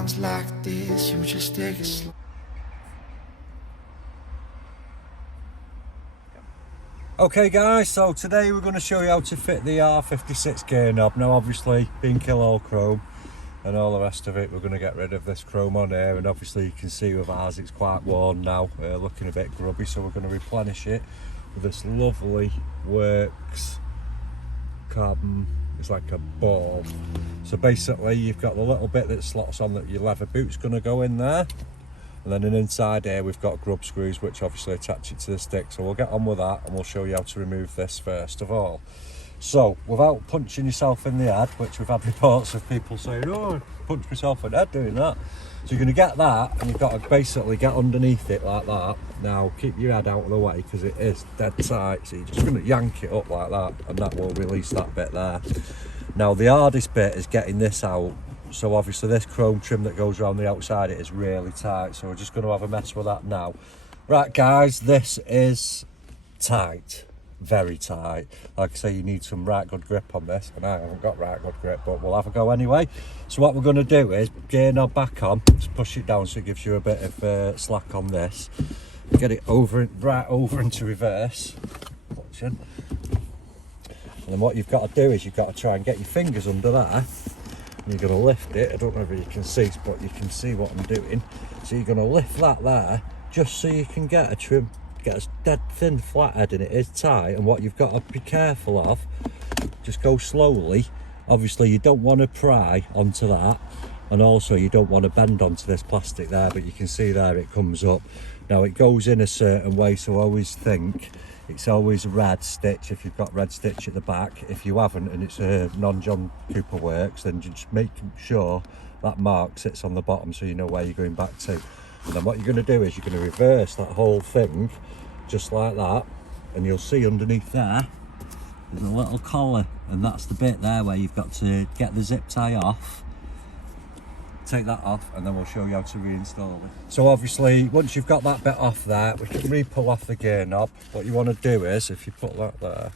times like this, you just take it slow. Okay guys, so today we're going to show you how to fit the R56 gear knob. Now obviously being kill all chrome and all the rest of it, we're going to get rid of this chrome on here, and obviously you can see with ours it's quite worn now, looking a bit grubby, so we're going to replenish it with this lovely Works carbon. It's like a ball. So basically you've got the little bit that slots on that your leather boot's going to go in there, and then inside here we've got grub screws which obviously attach it to the stick. So we'll get on with that and we'll show you how to remove this first of all. So without punching yourself in the head, which we've had reports of people saying, oh, I punched myself in the head doing that. So you're going to get that, and you've got to basically get underneath it like that. Now keep your head out of the way because it is dead tight, so you're just going to yank it up like that, and that will release that bit there. Now the hardest bit is getting this out. So obviously this chrome trim that goes around the outside, it is really tight, so we're just going to have a mess with that now. Right guys, this is tight, very tight. Like I say, you need some right good grip on this, and I haven't got right good grip, but we'll have a go anyway. So what we're going to do is gear knob back on, just push it down so it gives you a bit of slack on this. Get it over, right over into reverse, and then what you've got to do is you've got to try and get your fingers under there. You're going to lift it. I don't know if you can see, but you can see what I'm doing. So you're going to lift that there just so you can get a trim, get a dead thin flathead, and it is tight. And what you've got to be careful of, just go slowly. Obviously you don't want to pry onto that, and also you don't want to bend onto this plastic there, but you can see there it comes up. Now it goes in a certain way, so always think it's always red stitch if you've got red stitch at the back. If you haven't and it's a non-John Cooper Works, then just make sure that mark sits on the bottom so you know where you're going back to. And then what you're going to do is you're going to reverse that whole thing just like that, and you'll see underneath there there's a little collar, and that's the bit there where you've got to get the zip tie off. Take that off, and then we'll show you how to reinstall it. So obviously once you've got that bit off there, we can re-pull off the gear knob. What you want to do is, if you put that there,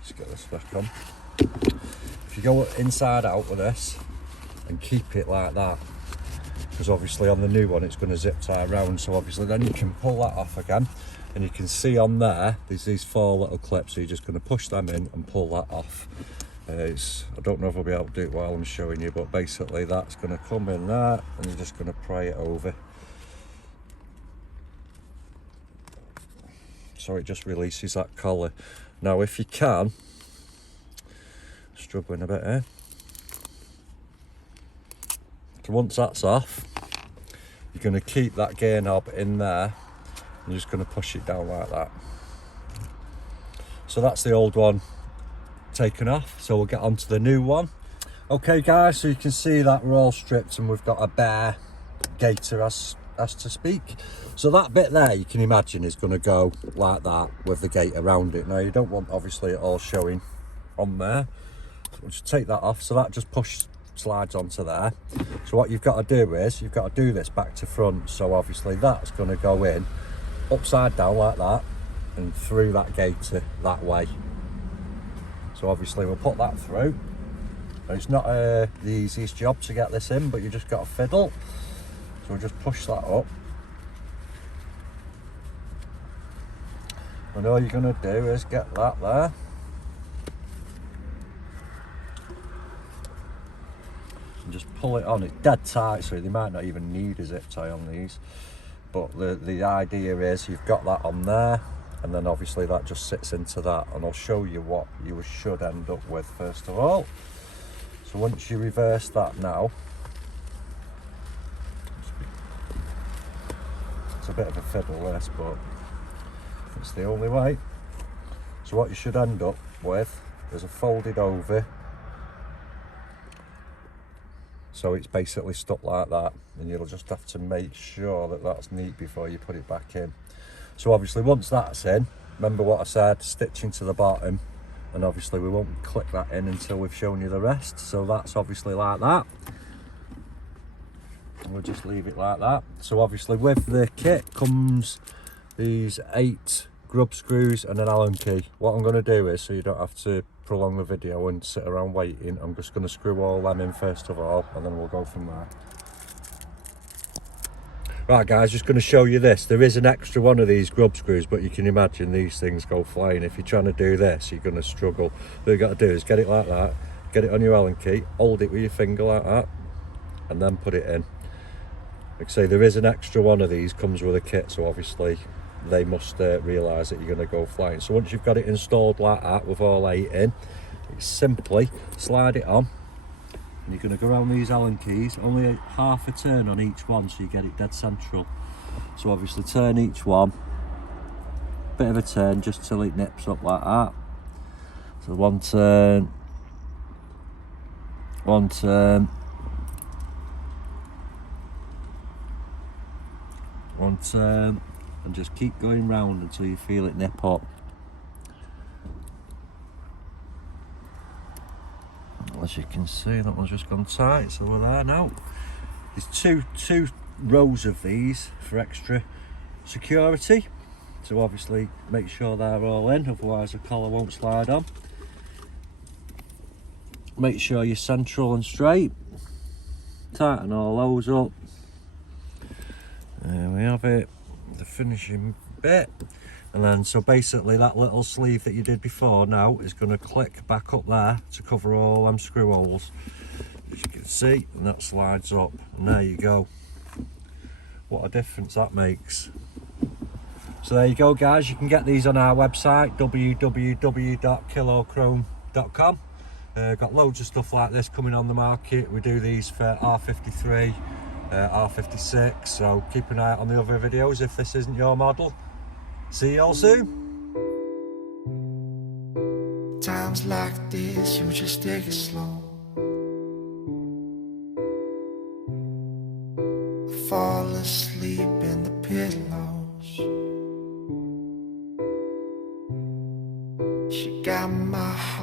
let's get this back on. If you go inside out with this and keep it like that, because obviously on the new one it's going to zip tie around, so obviously then you can pull that off again, and you can see on there there's these 4 little clips, so you're just going to push them in and pull that off. I don't know if I'll be able to do it while I'm showing you, but basically that's going to come in there, and you're just going to pry it over. So it just releases that collar. Now if you can, struggling a bit here. So once that's off, you're going to keep that gear knob in there, and you're just going to push it down like that. So that's the old one taken off, so we'll get on to the new one. Okay guys, so you can see that we're all stripped and we've got a bare gaiter as to speak. So that bit there, you can imagine, is going to go like that with the gate around it. Now you don't want obviously it all showing on there, so we'll just take that off. So that just slides onto there. So what you've got to do is you've got to do this back to front. So obviously that's going to go in upside down like that and through that gaiter that way. So obviously we'll put that through. It's not the easiest job to get this in, but you just got to fiddle. So we'll just push that up. And all you're going to do is get that there. And just pull it on. It's dead tight, so they might not even need a zip tie on these. But the idea is you've got that on there, and then obviously that just sits into that, and I'll show you what you should end up with first of all. So once you reverse that now, it's a bit of a fiddle this, but it's the only way. So what you should end up with is a folded over, so it's basically stuck like that, and you'll just have to make sure that that's neat before you put it back in. So obviously once that's in, remember what I said, stitching to the bottom, and obviously we won't click that in until we've shown you the rest. So that's obviously like that, and we'll just leave it like that. So obviously with the kit comes these 8 grub screws and an Allen key. What I'm going to do is, so you don't have to prolong the video and sit around waiting, I'm just going to screw all them in first of all, and then we'll go from there. Right guys, just going to show you this. There is an extra one of these grub screws, but you can imagine these things go flying. If you're trying to do this, you're going to struggle. What you've got to do is get it like that, get it on your Allen key, hold it with your finger like that, and then put it in. Like I say, there is an extra one of these, comes with a kit, so obviously they must realise that you're going to go flying. So once you've got it installed like that with all 8 in, you simply slide it on. And you're going to go around these Allen keys, only half a turn on each one so you get it dead central. So obviously turn each one, bit of a turn just till it nips up like that. So one turn, one turn, one turn, and just keep going round until you feel it nip up. As you can see, that one's just gone tight, so we're there now. There's two rows of these for extra security, so obviously make sure they're all in, otherwise the collar won't slide on. Make sure you're central and straight, tighten all those up. There we have it, the finishing bit. And then, so basically that little sleeve that you did before now is going to click back up there to cover all them screw holes, as you can see, and that slides up, and there you go. What a difference that makes. So there you go guys, you can get these on our website, www.kilochrome.com. Got loads of stuff like this coming on the market. We do these for R53, R56, so keep an eye out on the other videos if this isn't your model. See you all soon. Times like this, you just take it slow. Fall asleep in the pillows. She got my heart.